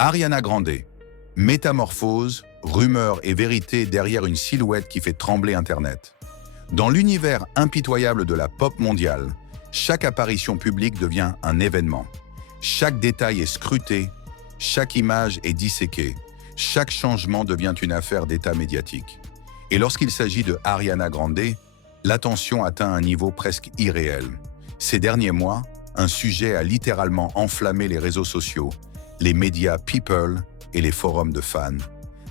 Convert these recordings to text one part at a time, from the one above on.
Ariana Grande. Métamorphose, rumeurs et vérité derrière une silhouette qui fait trembler Internet. Dans l'univers impitoyable de la pop mondiale, chaque apparition publique devient un événement. Chaque détail est scruté, chaque image est disséquée, chaque changement devient une affaire d'état médiatique. Et lorsqu'il s'agit de Ariana Grande, l'attention atteint un niveau presque irréel. Ces derniers mois, un sujet a littéralement enflammé les réseaux sociaux, les médias People et les forums de fans.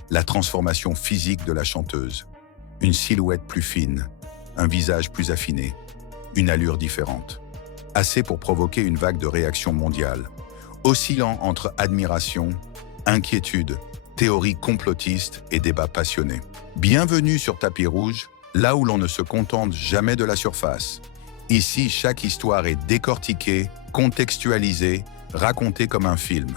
La transformation physique de la chanteuse. Une silhouette plus fine, un visage plus affiné, une allure différente. Assez pour provoquer une vague de réactions mondiales, oscillant entre admiration, inquiétude, théories complotistes et débats passionnés. Bienvenue sur Tapis Rouge, là où l'on ne se contente jamais de la surface. Ici, chaque histoire est décortiquée, contextualisée, racontée comme un film.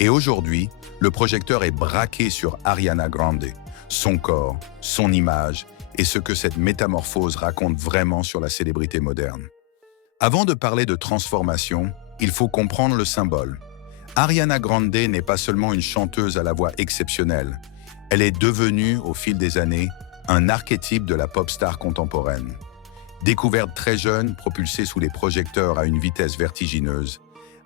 Et aujourd'hui, le projecteur est braqué sur Ariana Grande, son corps, son image et ce que cette métamorphose raconte vraiment sur la célébrité moderne. Avant de parler de transformation, il faut comprendre le symbole. Ariana Grande n'est pas seulement une chanteuse à la voix exceptionnelle, elle est devenue, au fil des années, un archétype de la pop star contemporaine. Découverte très jeune, propulsée sous les projecteurs à une vitesse vertigineuse,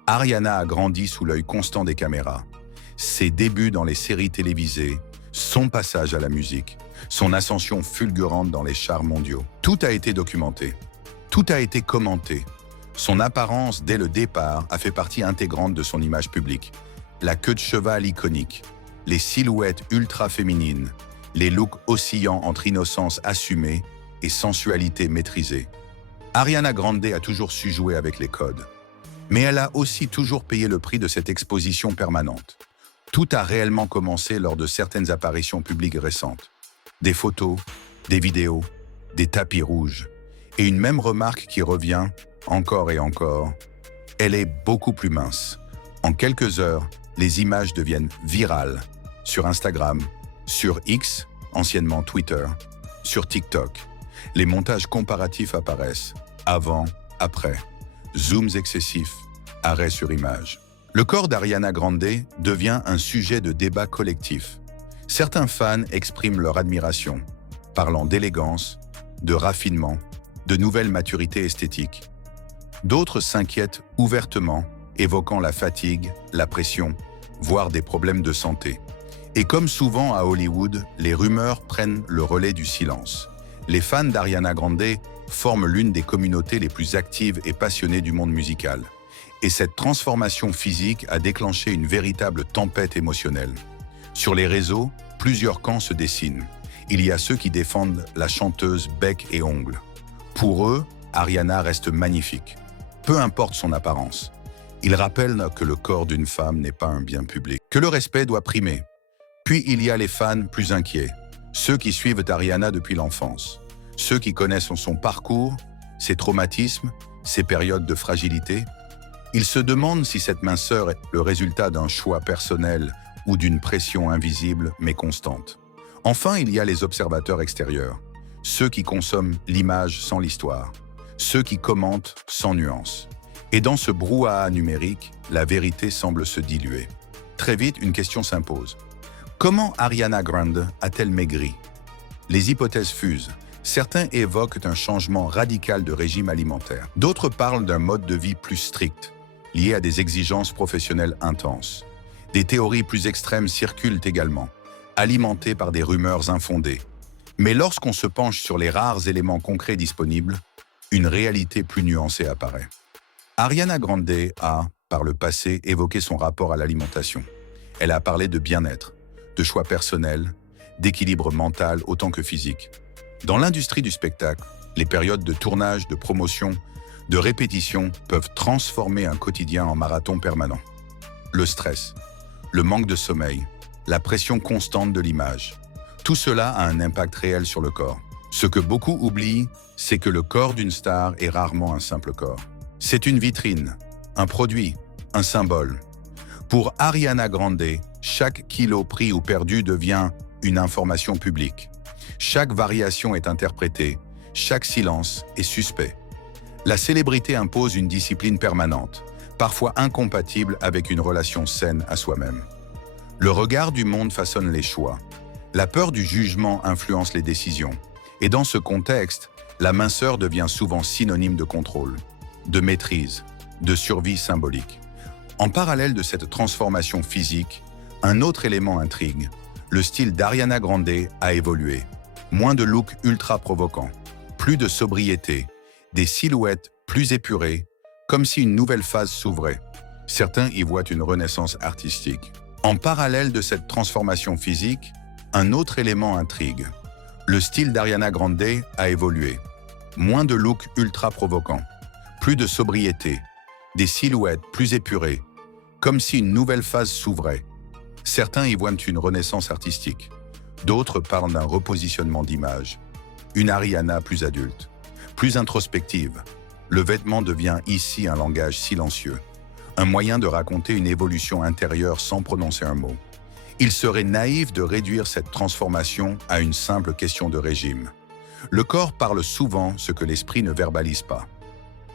Ariana a grandi sous l'œil constant des caméras. Ses débuts dans les séries télévisées, son passage à la musique, son ascension fulgurante dans les charts mondiaux. Tout a été documenté, tout a été commenté. Son apparence, dès le départ, a fait partie intégrante de son image publique. La queue de cheval iconique, les silhouettes ultra féminines, les looks oscillant entre innocence assumée et sensualité maîtrisée. Ariana Grande a toujours su jouer avec les codes. Mais elle a aussi toujours payé le prix de cette exposition permanente. Tout a réellement commencé lors de certaines apparitions publiques récentes. Des photos, des vidéos, des tapis rouges. Et une même remarque qui revient, encore et encore, elle est beaucoup plus mince. En quelques heures, les images deviennent virales. Sur Instagram, sur X, anciennement Twitter, sur TikTok. Les montages comparatifs apparaissent, avant, après. Zooms excessifs, arrêt sur image. Le corps d'Ariana Grande devient un sujet de débat collectif. Certains fans expriment leur admiration, parlant d'élégance, de raffinement, de nouvelle maturité esthétique. D'autres s'inquiètent ouvertement, évoquant la fatigue, la pression, voire des problèmes de santé. Et comme souvent à Hollywood, les rumeurs prennent le relais du silence. Les fans d'Ariana Grande forment l'une des communautés les plus actives et passionnées du monde musical. Et cette transformation physique a déclenché une véritable tempête émotionnelle. Sur les réseaux, plusieurs camps se dessinent. Il y a ceux qui défendent la chanteuse bec et ongles. Pour eux, Ariana reste magnifique, peu importe son apparence. Ils rappellent que le corps d'une femme n'est pas un bien public, que le respect doit primer. Puis il y a les fans plus inquiets, ceux qui suivent Ariana depuis l'enfance. Ceux qui connaissent son parcours, ses traumatismes, ses périodes de fragilité, ils se demandent si cette minceur est le résultat d'un choix personnel ou d'une pression invisible mais constante. Enfin, il y a les observateurs extérieurs, ceux qui consomment l'image sans l'histoire, ceux qui commentent sans nuance. Et dans ce brouhaha numérique, la vérité semble se diluer. Très vite, une question s'impose. Comment Ariana Grande a-t-elle maigri? Les hypothèses fusent. Certains évoquent un changement radical de régime alimentaire. D'autres parlent d'un mode de vie plus strict, lié à des exigences professionnelles intenses. Des théories plus extrêmes circulent également, alimentées par des rumeurs infondées. Mais lorsqu'on se penche sur les rares éléments concrets disponibles, une réalité plus nuancée apparaît. Ariana Grande a, par le passé, évoqué son rapport à l'alimentation. Elle a parlé de bien-être, de choix personnels, d'équilibre mental autant que physique. Dans l'industrie du spectacle, les périodes de tournage, de promotion, de répétition peuvent transformer un quotidien en marathon permanent. Le stress, le manque de sommeil, la pression constante de l'image, tout cela a un impact réel sur le corps. Ce que beaucoup oublient, c'est que le corps d'une star est rarement un simple corps. C'est une vitrine, un produit, un symbole. Pour Ariana Grande, chaque kilo pris ou perdu devient une information publique. Chaque variation est interprétée, chaque silence est suspect. La célébrité impose une discipline permanente, parfois incompatible avec une relation saine à soi-même. Le regard du monde façonne les choix. La peur du jugement influence les décisions. Et dans ce contexte, la minceur devient souvent synonyme de contrôle, de maîtrise, de survie symbolique. En parallèle de cette transformation physique, un autre élément intrigue. Le style d'Ariana Grande a évolué. Moins de looks ultra provocants, plus de sobriété, des silhouettes plus épurées, comme si une nouvelle phase s'ouvrait. Certains y voient une renaissance artistique. En parallèle de cette transformation physique, un autre élément intrigue. Le style d'Ariana Grande a évolué. Moins de looks ultra provocants, plus de sobriété, des silhouettes plus épurées, comme si une nouvelle phase s'ouvrait. Certains y voient une renaissance artistique. D'autres parlent d'un repositionnement d'image. Une Ariana plus adulte, plus introspective. Le vêtement devient ici un langage silencieux, un moyen de raconter une évolution intérieure sans prononcer un mot. Il serait naïf de réduire cette transformation à une simple question de régime. Le corps parle souvent ce que l'esprit ne verbalise pas.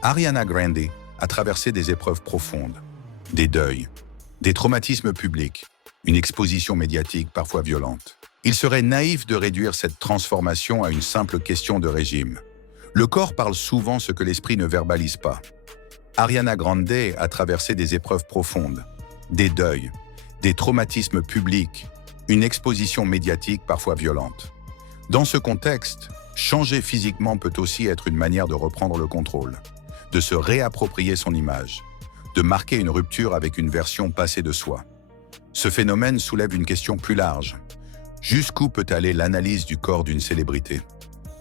Ariana Grande a traversé des épreuves profondes, des deuils, des traumatismes publics, une exposition médiatique parfois violente. Il serait naïf de réduire cette transformation à une simple question de régime. Le corps parle souvent ce que l'esprit ne verbalise pas. Ariana Grande a traversé des épreuves profondes, des deuils, des traumatismes publics, une exposition médiatique parfois violente. Dans ce contexte, changer physiquement peut aussi être une manière de reprendre le contrôle, de se réapproprier son image, de marquer une rupture avec une version passée de soi. Ce phénomène soulève une question plus large. Jusqu'où peut aller l'analyse du corps d'une célébrité?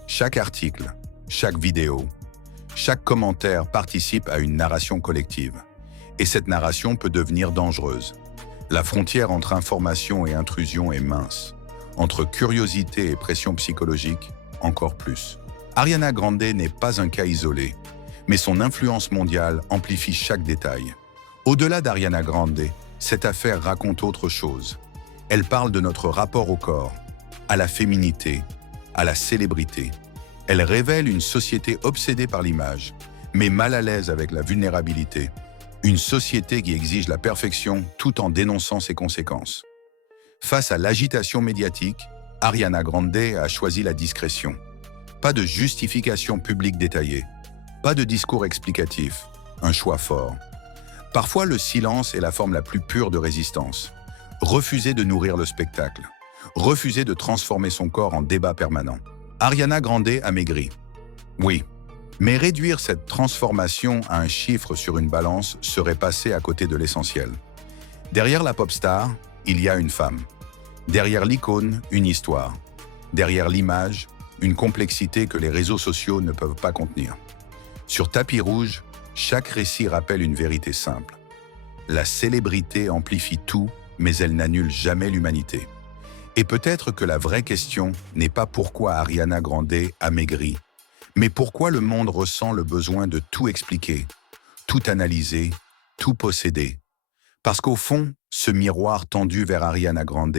Chaque article, chaque vidéo, chaque commentaire participe à une narration collective. Et cette narration peut devenir dangereuse. La frontière entre information et intrusion est mince. Entre curiosité et pression psychologique, encore plus. Ariana Grande n'est pas un cas isolé, mais son influence mondiale amplifie chaque détail. Au-delà d'Ariana Grande, cette affaire raconte autre chose. Elle parle de notre rapport au corps, à la féminité, à la célébrité. Elle révèle une société obsédée par l'image, mais mal à l'aise avec la vulnérabilité. Une société qui exige la perfection tout en dénonçant ses conséquences. Face à l'agitation médiatique, Ariana Grande a choisi la discrétion. Pas de justification publique détaillée, pas de discours explicatif, un choix fort. Parfois, le silence est la forme la plus pure de résistance. Refuser de nourrir le spectacle, refuser de transformer son corps en débat permanent. Ariana Grande a maigri. Oui, mais réduire cette transformation à un chiffre sur une balance serait passer à côté de l'essentiel. Derrière la pop star, il y a une femme. Derrière l'icône, une histoire. Derrière l'image, une complexité que les réseaux sociaux ne peuvent pas contenir. Sur tapis rouge, chaque récit rappelle une vérité simple. La célébrité amplifie tout, mais elle n'annule jamais l'humanité. Et peut-être que la vraie question n'est pas pourquoi Ariana Grande a maigri, mais pourquoi le monde ressent le besoin de tout expliquer, tout analyser, tout posséder. Parce qu'au fond, ce miroir tendu vers Ariana Grande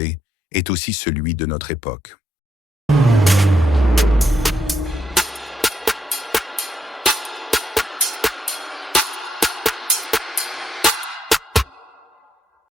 est aussi celui de notre époque.